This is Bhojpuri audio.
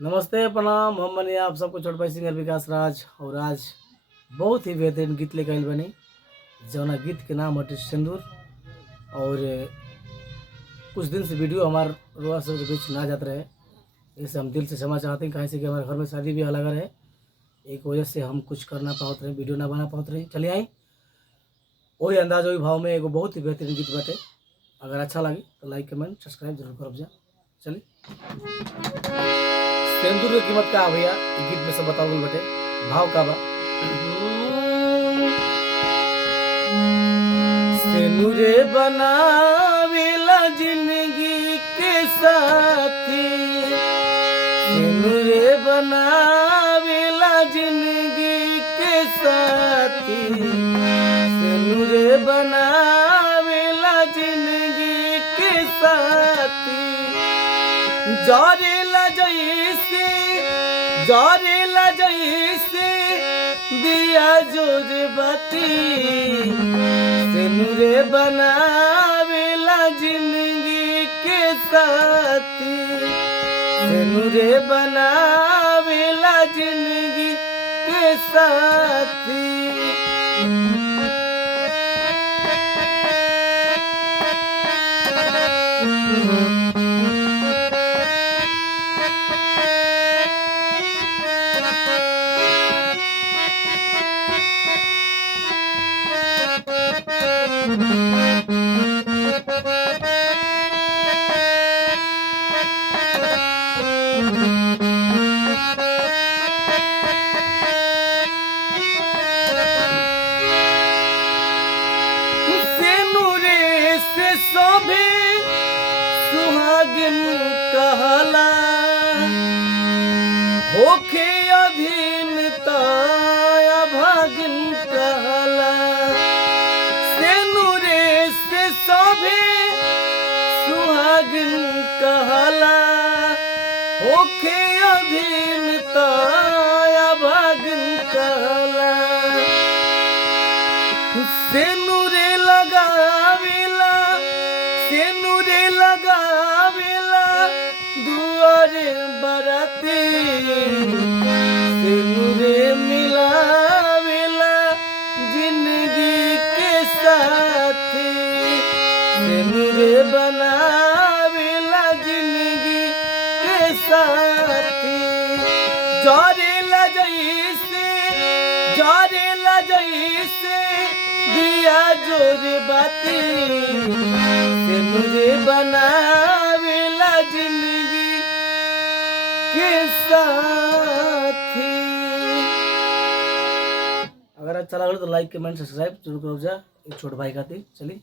नमस्ते प्रणाम। हम बने आप सबको छोट भाई सिंगर विकास राज। और आज बहुत ही बेहतरीन गीत लेकर आइल बनी, जौना गीत के नाम हटे सिंदूर। और कुछ दिन से वीडियो हमार रोआ सब के बीच ना जाते रहे, इसे हम दिल से क्षमा चाहते हैं। कहीं से कि हमारे घर में शादी भी लगा रहे, एक वजह से हम कुछ कर ना पाते रहे, वीडियो ना बना पाते रहे। चलिए आई वही अंदाज वही भाव में एगो बहुत ही बेहतरीन गीत बाटे। अगर अच्छा लगे तो लाइक कमेंट सब्सक्राइब जरूर करब जा। चलिए सिंदूर की कीमत का भैया गीत में सब बताओ बटे। भाव का बा सिंदूरे बनावेला जिंदगी के साथी, सिंदूरे बनावेला जिंदगी के साथी, सिंदूरे बनावेला जिंदगी के साथी। जारेला जैसे दिया जोर बाती, सिंदूरे बनावेला जिंदगी के साथी, सिंदूरे बनावेला जिंदगी के साथी। शोभे सुहागिन कहला, होखे अधीनता अभागिन कहला। सिंदूरे से शोभे सुहागिन कहला, होखे अधीनता अभागिन कहला। सिंदूरे लगावेला, सिंदूरे लगावेला दुआरे बराती, सिंदूरे मिलावेला जिंदगी के साथी, सिंदूरे बनावेला जिंदगी के साथी। जारेला जैसे दिया जोर बाती, सिंदूरे बनावेला जिंदगी के साथी। अगर अच्छा लगा तो लाइक कमेंट सब्सक्राइब जरूर करो जा। एक छोट भाई खातिर चलिए।